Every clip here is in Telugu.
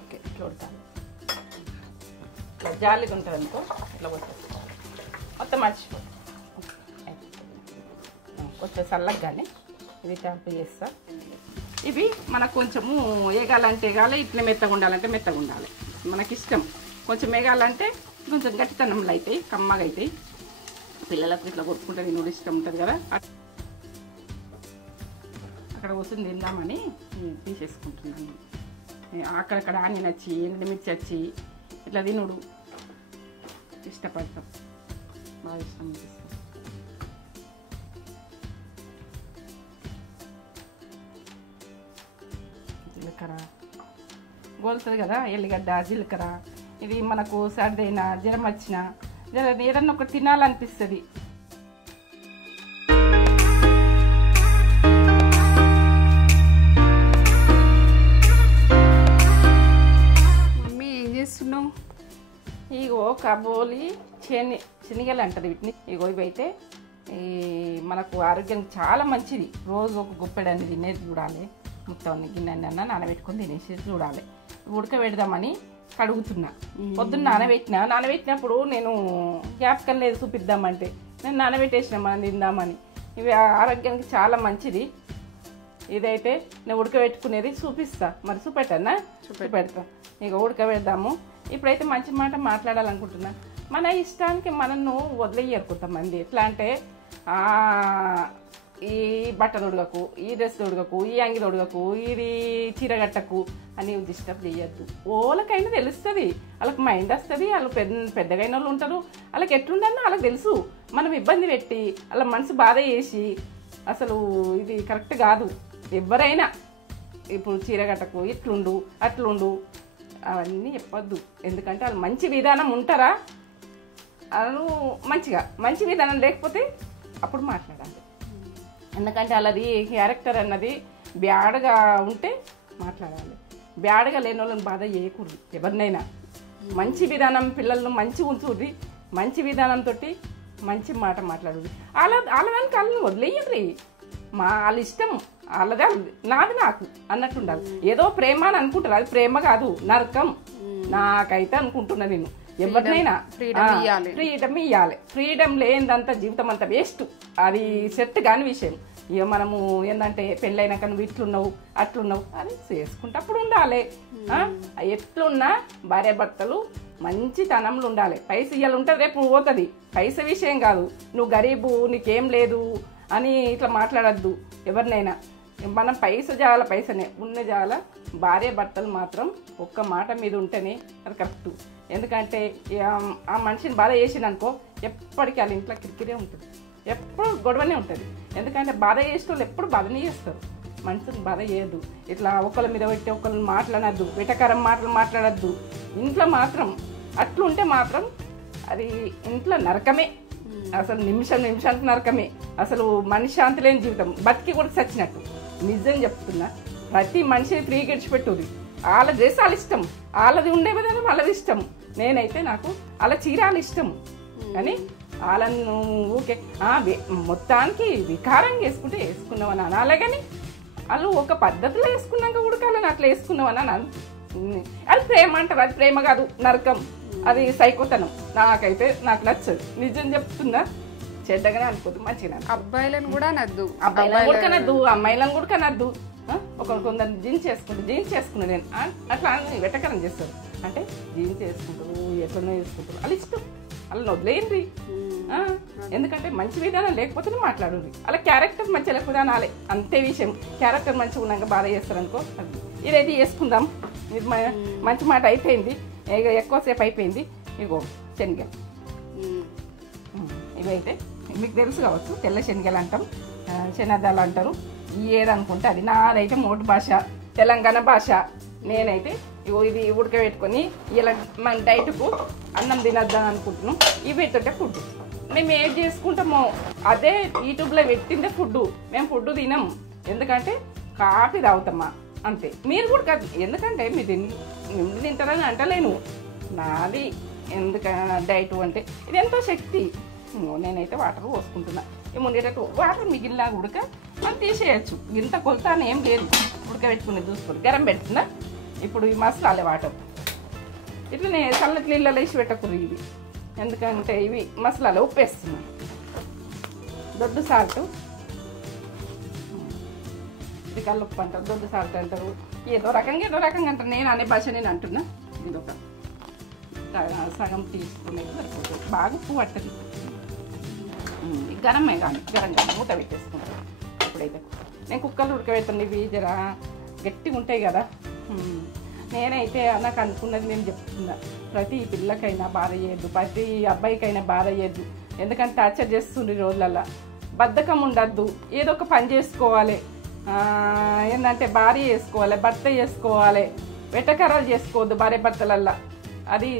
ఓకే చూడతాను ఇట్లా జాలిగా ఉంటుంది అనుకో ఇట్లా పోసేసి మొత్తం మర్చిపో కొంచెం చల్లగా కానీ ఇది ట్యాంపు చేస్తా. ఇవి మనకు కొంచెము ఏగాలంటే ఏగాలి, ఇట్లా మెత్తగా ఉండాలంటే మెత్తగా ఉండాలి. మనకి ఇష్టం. కొంచెం ఏగాలంటే కొంచెం గట్టితనంలో అవుతాయి, కమ్మగా అవుతాయి. పిల్లలకు ఇట్లా కొట్టుకుంటే తినడం ఇష్టం ఉంటుంది కదా. అక్కడ వస్తుంది తిందామని తీసేసుకుంటున్నాను. అక్కడక్కడ ఆనియన్ వచ్చి ఎండుమిర్చి వచ్చి ఇట్లా తినుడు ఇష్టపడతాం, బాగా ఇష్టం అనిపిస్తుంది. జీలకర్ర గోలుతుంది కదా, ఎల్లిగడ్డ జీలకర్ర. ఇది మనకు సర్దైనా జ్వరం వచ్చినా ఏదన్నా ఒకటి తినాలనిపిస్తుంది. మమ్మీ ఏం చేస్తున్నావు? ఇగో కాబోలి శనగలు అంటారు వీటిని. ఇగో ఇవైతే ఈ మనకు ఆరోగ్యానికి చాలా మంచిది. రోజు ఒక గుప్పెడని తినేది చూడాలి. మొత్తం గిన్నె అన్న నానబెట్టుకొని తినేసి చూడాలి. ఉడకబెడదామని కడుగుతున్నా. పొద్దున్న నానబెట్టినప్పుడు నేను జ్ఞాపకం లేదు చూపిద్దామంటే నేను నానబెట్టేసిన మనం తిందామని. ఇవి ఆరోగ్యానికి చాలా మంచిది. ఇదైతే నేను ఉడకబెట్టుకునేది చూపిస్తా. మరి చూపెట్టన్నా? చూపెడతా. ఇక ఉడకబెడదాము. ఇప్పుడైతే మంచి మాట మాట్లాడాలనుకుంటున్నా. మన ఇష్టానికి మనను వదిలేయరు కొంతమంది. ఎట్లా అంటే ఈ బట్టలు ఉడగకు, ఈ డ్రెస్ ఉడగకు, ఈ అంగిలు ఉడగకు, ఇది చీరగట్టకు అని డిస్టర్బ్ చేయొద్దు. వాళ్ళకైనా తెలుస్తుంది, వాళ్ళకి మైండ్ వస్తుంది. వాళ్ళు పెద్దగైన వాళ్ళు ఉంటారు, వాళ్ళకి ఎట్లుండన్నా వాళ్ళకి తెలుసు. మనం ఇబ్బంది పెట్టి వాళ్ళ మనసు బాధ చేసి అసలు ఇది కరెక్ట్ కాదు. ఎవరైనా ఇప్పుడు చీరగట్టకు, ఇట్లుండు అట్లుండు అవన్నీ చెప్పొద్దు. ఎందుకంటే వాళ్ళు మంచి విధానం ఉంటారా, వాళ్ళు మంచి విధానం లేకపోతే అప్పుడు మాట్లాడాలి. ఎందుకంటే వాళ్ళది క్యారెక్టర్ అన్నది బ్యాడ్గా ఉంటే మాట్లాడాలి. బ్యాడ్గా లేని వాళ్ళని బాధ చేయకూడదు. ఎవరినైనా మంచి విధానం, పిల్లలను మంచి ఉంచుది, మంచి విధానంతో మంచి మాట మాట్లాడుది. వాళ్ళదానికి వాళ్ళని వదిలేయండి. వాళ్ళ ఇష్టం వాళ్ళదే, నాది నాకు అన్నట్టు ఉండాలి. ఏదో ప్రేమ అని అనుకుంటారు, అది ప్రేమ కాదు, నరకం. నాకైతే అనుకుంటున్నా నేను. ఎవరినైనా ఫ్రీడమ్ ఇవ్వాలి. ఫ్రీడమ్ లేనిదంతా జీవితం అంతా వేస్ట్. అది సెట్ కాని విషయం. ఇక మనము ఏంటంటే పెళ్ళైనాక నువ్వు ఇట్లున్నావు అట్లున్నావు అది చేసుకుంటే అప్పుడు ఉండాలి. ఎట్లున్నా భార్య భర్తలు మంచి తనంలో ఉండాలి. పైస ఇయ్యాలి ఉంటుంది, రేపు పోతుంది. పైస విషయం కాదు. నువ్వు గరీబు, నీకేం లేదు అని ఇట్లా మాట్లాడద్దు. ఎవరినైనా మనం పైసనే ఉన్న జాల. భార్య భర్తలు మాత్రం ఒక్క మాట మీద ఉంటేనే అది కరెక్ట్. ఎందుకంటే ఆ మనిషిని బాధ చేసిందనుకో ఎప్పటికీ వాళ్ళ ఇంట్లో కిరికిరే ఉంటుంది, ఎప్పుడు గొడవనే ఉంటుంది. ఎందుకంటే బాధ చేసే వాళ్ళు ఎప్పుడు బాధనే చేస్తారు. మనుషుని బాధ చేయొద్దు. ఇట్లా ఒకళ్ళ మీద పెట్టి ఒకళ్ళని మాట్లాడద్దు, వెటకరం మాటలు మాట్లాడద్దు. ఇంట్లో మాత్రం అట్లుంటే మాత్రం అది ఇంట్లో నరకమే. అసలు నిమిషానికి నరకమే. అసలు మనశ్శాంతి లేని జీవితం, బతికి కూడా చచ్చినట్టు. నిజం చెప్తున్నా. ప్రతి మనిషిని ఫ్రీగా ఇడిచిపెట్టుది. వాళ్ళ డ్రెస్ వాళ్ళ ఇష్టం, వాళ్ళది ఉండే విధానం వాళ్ళది ఇష్టం. నేనైతే నాకు వాళ్ళ చీరాలు ఇష్టం. కానీ వాళ్ళను ఊకే మొత్తానికి వికారంగా వేసుకున్నామని అనాలే. కానీ వాళ్ళు ఒక పద్ధతిలో వేసుకున్నాక కూడా వాళ్ళని అట్లా వేసుకున్నామని అనాలి. అది ప్రేమ అంటారు, అది ప్రేమ కాదు, నరకం. అది సైకోతనం. నాకు నచ్చదు. నిజం చెప్తున్నా. చెడ్డగానే అనుకోద్దు, మంచిగా. అబ్బాయిలను కూడా నద్దు, అబ్బాయిలను కూడా కనద్దు, అమ్మాయిలను కూడా కనద్దు. కొందరు జీన్స్ చేసుకున్నా నేను అట్లా వెటకరం చేస్తారు. అంటే జీన్స్ చేసుకుంటారు, ఎట్లనో చేసుకుంటారు, వాళ్ళ ఇష్టం. వాళ్ళని వదిలేయండి. ఎందుకంటే మంచి విధానం లేకపోతేనే మాట్లాడండి. అలా క్యారెక్టర్ మంచిగా లేకపోతే అనాలి, అంతే విషయం. క్యారెక్టర్ మంచిగా ఉన్నాక బాధ చేస్తారనుకో. ఇదైతే చేసుకుందాం. ఇది మంచి మాట అయిపోయింది, ఇక ఎక్కువసేపు అయిపోయింది. ఇగో శనగలు, ఇవైతే మీకు తెలుసు కావచ్చు. తెల్ల శనగలు అంటాం, శనగలు అంటారు, ఏదనుకుంటే అది. నాదైతే మోటు భాష, తెలంగాణ భాష. నేనైతే ఇగో ఇది ఉడకబెట్టుకొని ఇలా మన డైట్కు అన్నం తినద్దాం అనుకుంటున్నాం. ఇవి పెట్టే ఫుడ్ మేము ఏం చేసుకుంటామో అదే యూట్యూబ్లో పెట్టిందే ఫుడ్. మేము ఫుడ్ తినం, ఎందుకంటే కాఫీ తాగుతామా అంతే. మీరు కూడా కాదు, ఎందుకంటే మీరు తింటారని అంటలేను. నాది ఎందుకన్నా డైట్ అంటే ఇది ఎంతో శక్తి. నేనైతే వాటర్ పోసుకుంటున్నా. ఉండేటట్టు వాటర్ మిగిలినా ఉడక మనం తీసేయచ్చు. ఇంత కొలత అని ఏం లేదు. ఉడకబెట్టుకుని చూసుకోండి. గరం పెడుతుందా? ఇప్పుడు ఈ మసాలా వాటర్ ఇట్లనే చల్లటి నీళ్ళలో వేసి పెట్టకూడదు ఇవి, ఎందుకంటే ఇవి మసాలాలు ఉప్పేస్తున్నాయి. దొడ్డు సాల్ట్, ఇది కల్లుప్పు అంటారు, దొడ్డు సాల్ట్ అంటారు, ఏదో రకంగా అంటారు. నేను అనే భాష నేను అంటున్నా. ఇది ఒక సగం తీసుకునేది సరిపోతుంది. బాగా ఉప్పు పట్టది. గరమే కానీ గరంగా మూత పెట్టేసుకుంటాను. ఇప్పుడైతే నేను కుక్కర్లు ఉడకబెడతాను. ఇవి జర గట్టిగా ఉంటాయి కదా. నేనైతే నాకు అనుకున్నది నేను చెప్తున్నా. ప్రతి పిల్లకైనా బాధ చేయద్దు, ప్రతి అబ్బాయికైనా బాధ చేయద్దు. ఎందుకంటే టార్చర్ చేస్తుండే రోజులల్లో బద్ధకం ఉండద్దు. ఏదో ఒక పని చేసుకోవాలి. ఏంటంటే భార్య చేసుకోవాలి, భర్త చేసుకోవాలి, వెటకరాలు చేసుకోవద్దు భార్య భర్తలల్లా. అది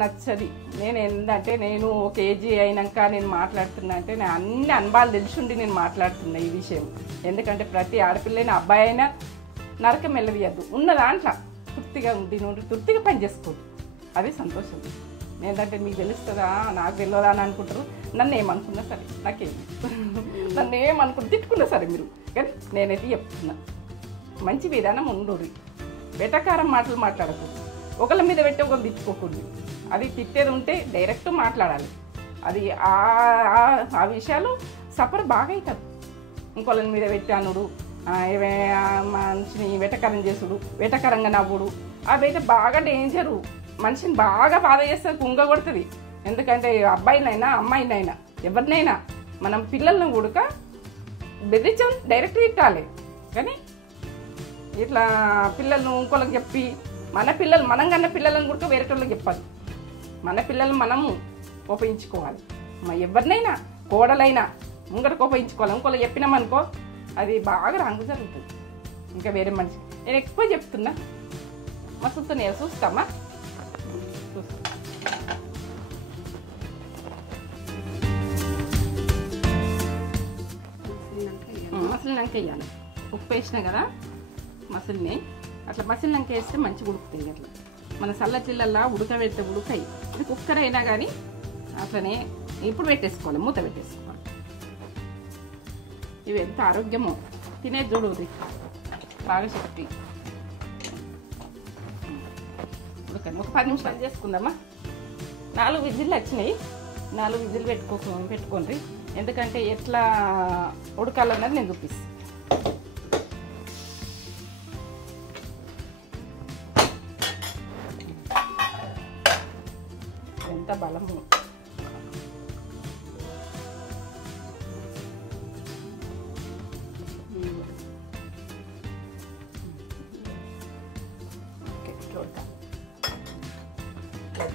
నచ్చది. నేను ఏంటంటే నేను ఒక ఏజీ అయినాక నేను మాట్లాడుతున్నా అంటే నేను అన్ని అనుభవాలు తెలిసిండి నేను మాట్లాడుతున్నా ఈ విషయం. ఎందుకంటే ప్రతి ఆడపిల్లైనా అబ్బాయి అయినా నరకం వెళ్ళవియద్దు. ఉన్న దాంట్లో తృప్తిగా ఉండి నుండి తృప్తిగా పని చేసుకోవద్దు. అది సంతోషం. ఏంటంటే మీకు తెలుస్తుందా, నాకు తెలియదా అని అనుకుంటారు. నన్ను ఏమనుకున్నా సరే నాకేం, నన్ను ఏమనుకుని తిట్టుకున్నా సరే మీరు, కానీ నేనైతే చెప్తున్నా మంచి విధానం ఉండుర్రి. వెటకారం మాటలు మాట్లాడకూడదు. ఒకళ్ళ మీద పెట్టి ఒకళ్ళు తిట్టుకోకూడదు. అది తిట్టేది ఉంటే డైరెక్ట్ మాట్లాడాలి. అది ఆ విషయాలు సఫర్ బాగా అవుతుంది. ఇంకొకళ్ళ మీద పెట్టానుడు, మనిషిని వెటకరం చేసుడు, వెటకరంగా నవ్వుడు, అవి అయితే బాగా డేంజరు. మనిషిని బాగా బాధ చేస్తుంది, కుంగ కొడుతుంది. ఎందుకంటే అబ్బాయినైనా అమ్మాయినైనా ఎవరినైనా మనం పిల్లల్ని కూడక బెదిరించాం డైరెక్ట్ తిట్టాలి. కానీ ఇట్లా పిల్లలను ఇంకోళ్ళకి చెప్పి మన పిల్లలు మనం కన్నా పిల్లలను కూడా వేరే వాళ్ళకి చెప్పాలి. మన పిల్లలు మనము కోపయించుకోవాలి. ఎవరినైనా కోడలైనా ముంగట కోపయించుకోవాలి. ఇంకోళ్ళకి చెప్పినామనుకో అది బాగా రాంగు జరుగుతుంది. ఇంకా వేరే మనిషి నేను ఎక్కువ చెప్తున్నా. మస్తు నేను చూస్తామా, చూస్తా. మసిలినాక వేయాలి. ఉప్పు వేసినా కదా మసిలిని, అట్లా మసిలినాక వేస్తే మంచిగా ఉడుకుతాయి. అట్లా మన చల్లటిళ్ళల్లా ఉడకబెడితే ఉడకాయి. ఇది కుక్కర్ అయినా కానీ అట్లనే ఇప్పుడు పెట్టేసుకోవాలి, మూత పెట్టేసుకోవాలి. ఇవి ఎంత ఆరోగ్యమో తినే చూడు, బాగా శక్తి. ఉడకండి. ఒక 10 నిమిషాలు చేసుకుందామా. 4 విజిల్లు వచ్చినాయి. 4 విజిల్లు పెట్టుకోండి. ఎందుకంటే ఎట్లా ఉడకాలన్నది నేను చూపిస్తాను. ఎంత బలము.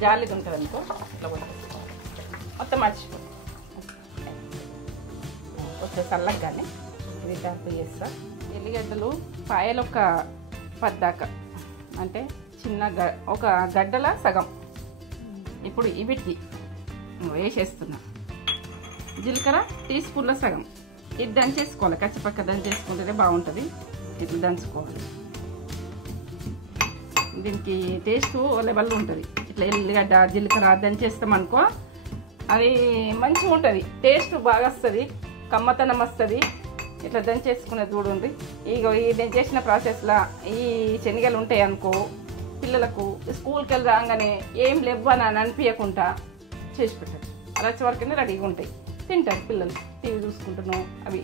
జాలిగా ఉంటుంది అనుకో, ఇట్లా మొత్తం మర్చిపో. కొంచెం చల్లగానే ఇది దాంట్లో చేస్తా. ఎల్లిగడ్డలు పాయలు ఒక 10 దాకా, అంటే చిన్న ఒక గడ్డల సగం. ఇప్పుడు వీటికి వేసేస్తున్నా. జీలకర్ర టీ స్పూన్ల సగం. ఇది దంచేసుకోవాలి, కచ్చిపక్క దంచేసుకుంటేనే బాగుంటుంది. ఇట్లా దంచుకోవాలి. దీనికి టేస్ట్ లెవెల్లో ఉంటుంది. ఇట్లా ఎల్లిగడ్డ జీలకర్ర దంచేస్తామనుకో అది మంచిగా ఉంటుంది, టేస్ట్ బాగా వస్తుంది, కమ్మతనం వస్తుంది. ఇట్లా దంచేసుకునేది చూడండి. ఇక ఈ నేను చేసిన ప్రాసెస్లో ఈ శనగలు ఉంటాయి అనుకో, పిల్లలకు స్కూల్కి వెళ్ళి రాగానే ఏం లేవని అని అనిపించకుండా చేసి పెట్టచ్చు. అలా వరకనే రెడీగా ఉంటాయి, తింటారు పిల్లలు. టీవీ చూసుకుంటున్నాం, అవి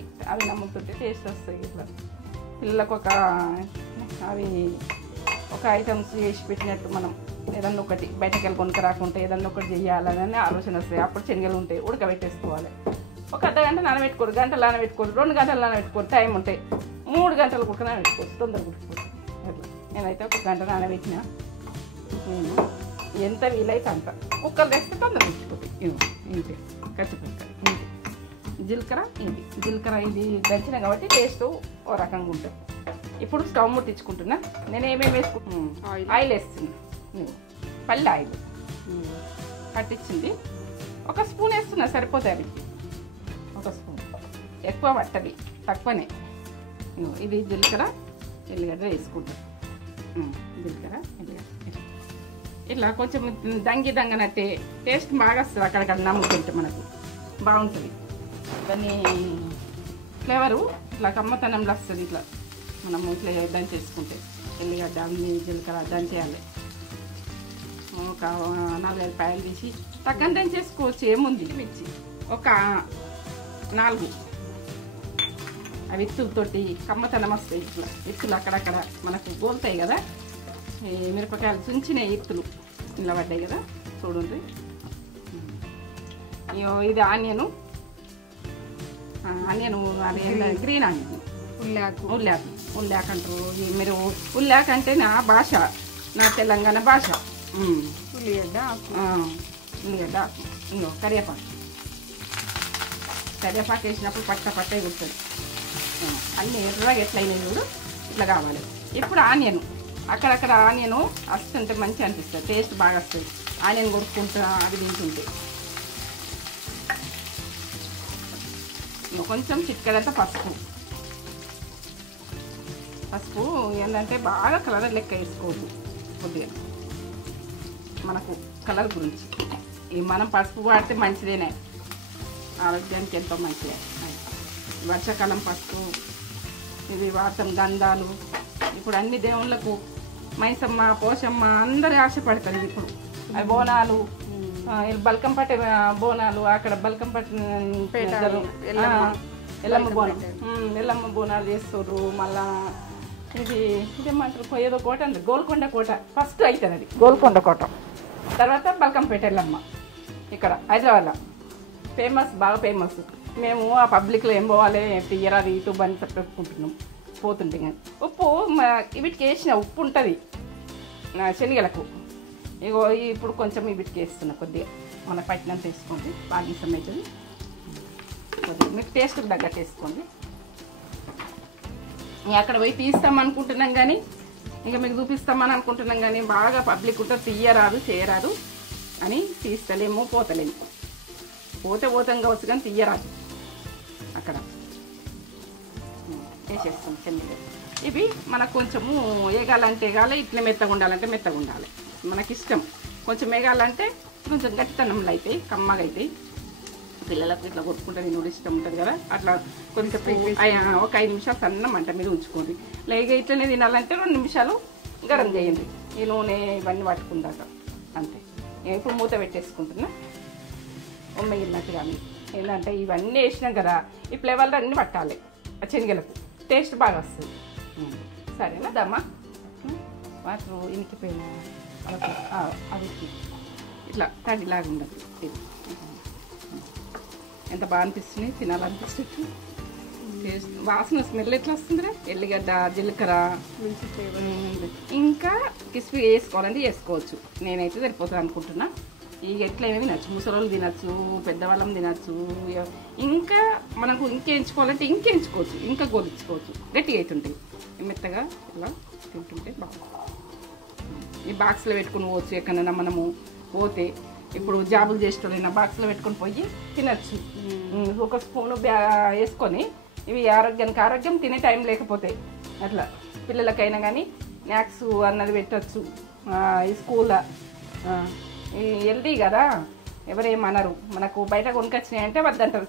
నమ్ముతుంటే టేస్ట్ వస్తాయి. ఇట్లా పిల్లలకు అవి ఒక ఐటమ్స్ చేసి పెట్టినట్టు మనం ఏదన్నా ఒకటి బయటకు వెళ్ళి కొనుక రాకుంటే ఏదన్నా ఒకటి చేయాలని ఆలోచన వస్తాయి. అప్పుడు శనగలు ఉంటాయి, ఉడకబెట్టేసుకోవాలి. ఒక అర్ధగంట నానబెట్టుకోరు, గంటలు నానబెట్టుకోరు, 2 గంటలు నానబెట్టుకోరు, టైం ఉంటాయి. 3 గంటలు కుక్క నానబెట్టుకోవచ్చు, తొందరగా ఉడికిపోతుంది. అట్లా నేనైతే 1 గంట నానబెట్టిన. నేను ఎంత వీలైతే అంత కుక్కలు వేస్తే తొందరగా ఉడికిపోతాయి. ఇంతే కచ్చిపక్క. ఇంతే జీలకర్ర, ఇది దంచిన కాబట్టి టేస్ట్ ఓ రకంగా ఉంటుంది. ఇప్పుడు స్టవ్ ముట్టించుకుంటున్నా. నేను ఏమేమి వేసుకుంటున్నా, ఆయిల్ వేస్తున్నా. పల్లి ఆయిల్ పట్టించింది 1 స్పూన్ వేస్తున్నా, సరిపోతాయి. 1 స్పూన్ ఎక్కువ పట్టది, తక్కువనే. ఇది జీలకర్ర ఎల్లిగడ్డ వేసుకుంటాం. జీలకర్ర ఎల్లిగడ్డ ఇట్లా కొంచెం దంగనట్టే టేస్ట్ బాగా వస్తుంది. అక్కడిక్కడ నమ్ముకుంటే మనకు బాగుంటుంది. దాన్ని ఫ్లేవరు ఇట్లా కమ్మతనంలో వస్తుంది. ఇట్లా మనము ఇట్లా దంచేసుకుంటే ఎల్లిగడ్డ అన్ని జీలకర్ర దంచేయాలి. ఒక 4-5 పాయలు తీసి తగ్గన దంచేసుకోవచ్చు, ఏముంది. మిర్చి ఒక 4 అవి విత్తులతోటి కమ్మతనం వస్తాయి. ఇట్లా విత్తులు అక్కడక్కడ మనకు గోలుతాయి కదా, ఈ మిరపకాయలు చుంచినాయి విత్తులు ఇలా పడ్డాయి కదా, చూడండి. ఇది ఆనియను అదే గ్రీన్ ఆనియన్, ఉల్లాకు అంటారు మీరు. ఉల్లాకు అంటే నా భాష, నా తెలంగాణ భాష. ఉల్లిగడ్డ ఇంకో కరివేపాకు వేసినప్పుడు పట్ట కుడుతుంది. అన్నీ ఎర్రగా ఎట్లయినాయి చూడు, ఇట్లా కావాలి. ఇప్పుడు ఆనియన్ అక్కడక్కడ ఆనియన్ వస్తుంటే మంచిగా అనిపిస్తుంది, టేస్ట్ బాగా వస్తుంది. ఆనియన్ కొడుకుంటా అవి తింటుంటే. కొంచెం చిట్కడంతా పసుపు ఏంటంటే బాగా కలర్ లెక్క వేసుకోవద్దు, కొద్దిగా మనకు కలర్ గురించి. మనం పసుపు వాడితే మంచిదేనే, ఆరోగ్యానికి ఎంతో మంచిదే. వర్షాకాలం పసుపు ఇది వాడతాం. గంధాలు ఇప్పుడు అన్ని దేవుళ్ళకు మైసమ్మ పోషమ్మ అందరూ ఆశపడతారు. ఇప్పుడు అవి బోనాలు, బల్కంపట్టి బోనాలు, అక్కడ బల్కంపట్టి ఎల్లమ్మ బోనాలు చేస్తారు. మళ్ళా ఇదేమంటారు ఏదో కోట అండి, గోల్కొండ కోట ఫస్ట్ అవుతుంది. అది గోల్కొండ కోట, తర్వాత బల్కంపేట ఎల్లమ్మ ఇక్కడ హైదరాబాద్లో ఫేమస్, బాగా ఫేమస్. మేము ఆ పబ్లిక్లో ఏం పోవాలి, తీయరాది యూట్యూబ్ అని పెట్టుకుంటున్నాం పోతుంటే. కానీ ఉప్పు వీటికి వేసిన ఉప్పు ఉంటుంది శనగలకు. ఇగో ఇప్పుడు కొంచెం వీటికి వేస్తున్నా, కొద్దిగా మనకు పట్టినంత వేసుకోండి, బాగా ఇష్టం అవుతుంది. కొద్దిగా మీకు టేస్ట్కి తగ్గట్టు వేసుకోండి. అక్కడ పోయి తీస్తాం అనుకుంటున్నాం కానీ, ఇంకా మీకు చూపిస్తామని అనుకుంటున్నాం కానీ, బాగా పబ్లిక్ ఉంటే తీయరాదు చేయరాదు అని తీస్తలేము, పోతలేము. పోతాం కావచ్చు కానీ తీయరాదు. అక్కడ వేసేస్తాం శనగలు. ఇవి మనకు కొంచెము వేగాలంటే వేగాలి, ఇట్లా మెత్తగా ఉండాలంటే మెత్తగా ఉండాలి, మనకి ఇష్టం. కొంచెం వేగాలంటే కొంచెం గట్టితనంలో అవుతాయి, కమ్మగా అవుతాయి. పిల్లలకు ఇట్లా కొట్టుకుంటే నేను ఇష్టం ఉంటుంది కదా, అట్లా కొంచెం ఒక 5 నిమిషాలు సన్న మంట మీద ఉంచుకోండి. లేక ఇట్లనే తినాలంటే 2 నిమిషాలు గరం చేయండి, ఈ నూనె ఇవన్నీ పట్టుకుందాక అంతే. ఇప్పుడు మూత పెట్టేసుకుంటున్నా ఉమ్మగిలినట్టు. కానీ ఏంటంటే ఇవన్నీ వేసినాం కదా, ఈ ఫ్లేవర్లు అన్నీ పట్టాలి ఆ శనగలకు, టేస్ట్ బాగా వస్తుంది. సరేనా దమ్మా, వాటర్ ఇనికిపోయినా అది ఇట్లా తడిలాగా ఉండదు. ఎంత బాగా అనిపిస్తుంది, తినాలనిపిస్తుంది. వాసన స్మెల్ ఎట్లా వస్తుందిరా, ఎల్లిగడ్డ జీలకర్ర ఇంకా కిస్పి వేసుకోవాలంటే వేసుకోవచ్చు. నేనైతే సరిపోతుంది అనుకుంటున్నా. ఇక ఎట్లయినా తినచ్చు, ముసలోళ్ళు తినచ్చు, పెద్దవాళ్ళం తినచ్చు. ఇంకా మనకు ఇంకేయించుకోవాలంటే ఇంకేయించుకోవచ్చు, ఇంకా గోలించుకోవచ్చు. గట్టిగా అవుతుంటాయి మెత్తగా, ఇలా తింటుంటే బాగుంటుంది. ఈ బాక్స్లో పెట్టుకుని పోవచ్చు ఎక్కడైనా మనము పోతే. ఇప్పుడు జాబులు చేసేటోళ్ళైనా బాక్స్లో పెట్టుకొని పోయి తినచ్చు. ఒక స్పూను వేసుకొని, ఇవి ఆరోగ్యానికి ఆరోగ్యం, తినే టైం లేకపోతే అట్లా పిల్లలకైనా కానీ స్నాక్స్ అన్నది పెట్టచ్చు. ఈ స్కూల్లో హెల్దీ కదా, ఎవరేమనరు. మనకు బయట కొనుకొచ్చినాయంటే వద్దంటారు,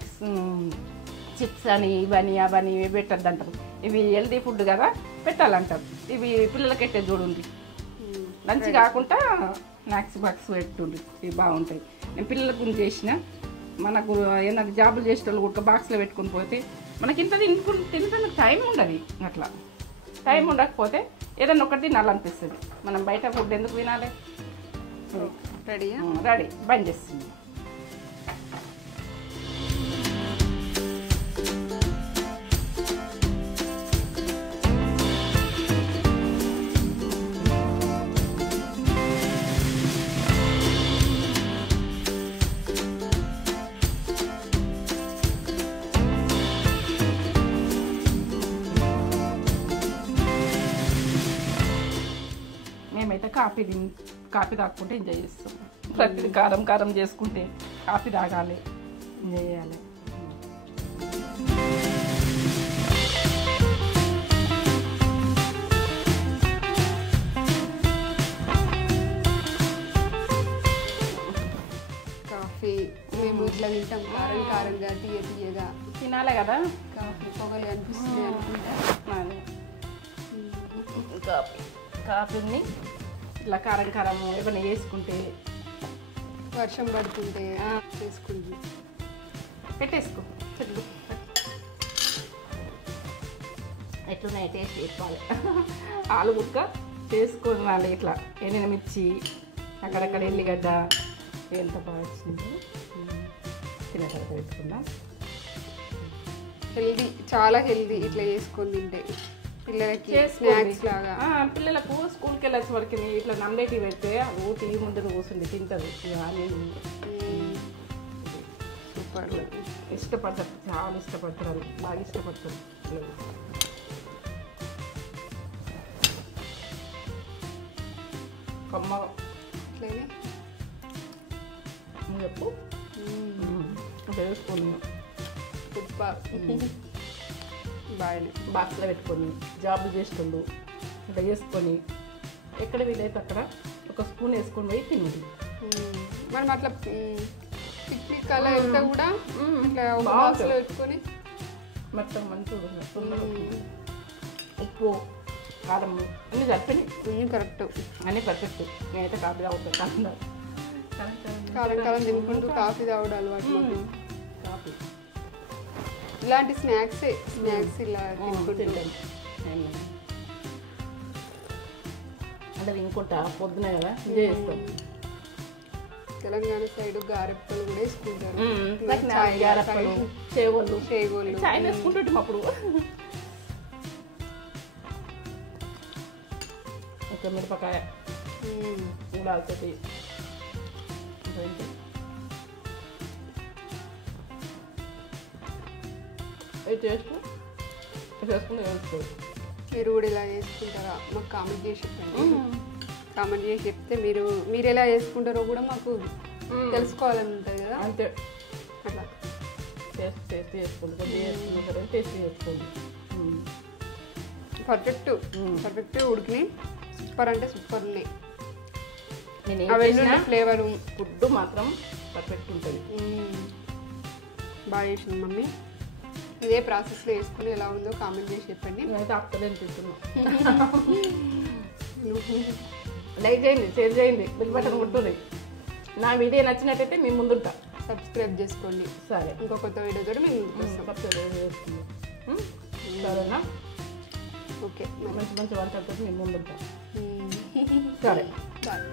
చిప్స్ అని ఇవని అవని ఇవి పెట్టద్దు అంటారు. ఇవి హెల్దీ ఫుడ్ కదా, పెట్టాలంటారు. ఇవి పిల్లలకి పెట్టే చూడండి, లంచ్ కాకుండా స్నాక్స్ బాక్స్ పెట్టుండ్రి, ఇవి బాగుంటాయి. నేను పిల్లల గురించి చేసిన, మనకు ఏదైనా జాబులు చేసే వాళ్ళు కూడా బాక్స్లో పెట్టుకుని పోతే మనకి ఇంత తింటే టైం ఉండదు. అట్లా టైం ఉండకపోతే ఏదైనా ఒకటి తినాలనిపిస్తుంది. మనం బయట ఫుడ్ ఎందుకు తినాలి? రెడీ బంద్ చేస్తుంది. మేమైతే కాఫీ తాగుకుంటే ఎంజాయ్ చేస్తాం. ప్రతిదీ కారం కారం చేసుకుంటే కాఫీ తాగాలి, ఎంజాయ్ చేయాలి. కాఫీ మేము ఇట్లా తింటాం, కారం కారంగా తీయగా తినాలి కదా. కాఫీ పొగ రంగులు కనిపిస్తుంది అనుకుంటా. అదే కాఫీని ఇట్లా కారం కారం ఏమైనా వేసుకుంటే వర్షం పడుతుంటే చేసుకుంది. పెట్టేసుకో చెట్లు ఎట్లున్నాయి టేస్ట్ చెప్పాలి. ఆలు ముక్క చేసుకొని వాళ్ళు ఇట్లా ఎండిన మిర్చి అక్కడక్కడ ఎల్లిగడ్డ ఎంత బాగా వచ్చింది. తిన్న తర్వాత పెట్టుకుందాం. హెల్దీ, చాలా హెల్దీ ఇట్లా చేసుకొని తింటే పిల్లలకి స్నాక్స్ లాగా. పిల్లలకు స్కూల్కి వెళ్ళొచ్చే వరకు ఇట్లా నమ్మేటి పెడితే ఓ టీవీ ముందు కూర్చుంది తింటారు. సూపర్, ఇష్టపడతారు, చాలా ఇష్టపడతారు, బాగా ఇష్టపడతారు పిల్లలు. కమ్మ అట్లనే చెప్పు వేసుకొని బాగా బాక్స్లో పెట్టుకొని జాబులు చేస్తుండు ఇట్లా వేసుకొని ఎక్కడ వీలైతే అక్కడ ఒక స్పూన్ వేసుకొని పోయి తిన్నది. మనం అట్లా పిక్నిక్ అలా వెళ్తే కూడా ఇట్లా ఒక బాక్స్లో పెట్టుకొని మొత్తం మంచిగా ఉప్పు కారం అన్నీ సరిపోయినాయి. కరెక్ట్, అన్నీ పర్ఫెక్ట్. నేనైతే కాఫీ తాగుతాను. కారం కారం తినుకుంటూ కాఫీ తాగడం అలవాటు. కాఫీ ఇలాంటి స్నాక్స్ ఇలా తింటాను అంటే ఇంకొంటా పొద్దున కదా ఎంజాయ్ చేస్తాం. తెలంగాణ సైడ్ గారెప్పలు కూడా వేసుకుంటారు. గారెప్పలు, చేగోళ్ళు చేగోళ్ళు చాయ్ వేసుకుంటుంటాం అప్పుడు. ఇంకా మిరపకాయ ఉడాలతోటి ఇది టేస్ట్ చేసుకుని వేస్తుంది. మీరు కూడా ఇలా చేసుకుంటారా? మాకు కామెంట్ చేసి చెప్పండి. కామెంట్ చేసి చెప్తే మీరు ఎలా చేసుకుంటారో కూడా మాకు తెలుసుకోవాలని ఉంటుంది కదా. అంతే, అట్లా టేస్ట్ చేసుకోండి. కొద్దిగా చేసుకున్నా సరే టేస్ట్ చేసుకోండి. పర్ఫెక్ట్ ఉడికినాయి. సూపర్ అంటే సూపర్ ఉన్నాయి. నేను అవన్నీ ఫ్లేవర్ ఫుడ్ మాత్రం పర్ఫెక్ట్ ఉంటుంది. బాగా చేసింది మమ్మీ. ఇదే ప్రాసెస్లో వేసుకుని ఎలా ఉందో కామెంట్ చేసి చెప్పండి. నేనైతే అక్కడేం తింటున్నాను. లైక్ చేయండి, షేర్ చేయండి, బెల్ బటన్ కొట్టుర్రి. నా వీడియో నచ్చినట్టయితే మీ ముందుంటా. సబ్స్క్రైబ్ చేసుకోండి. సరే, ఇంకో కొత్త వీడియోతో మేము సబ్స్క్రైబ్ చేసుకుంది. సరేనా? ఓకే, మంచి మంచి వంటలతో మీ ముందుంటా. సరే, బాయ్.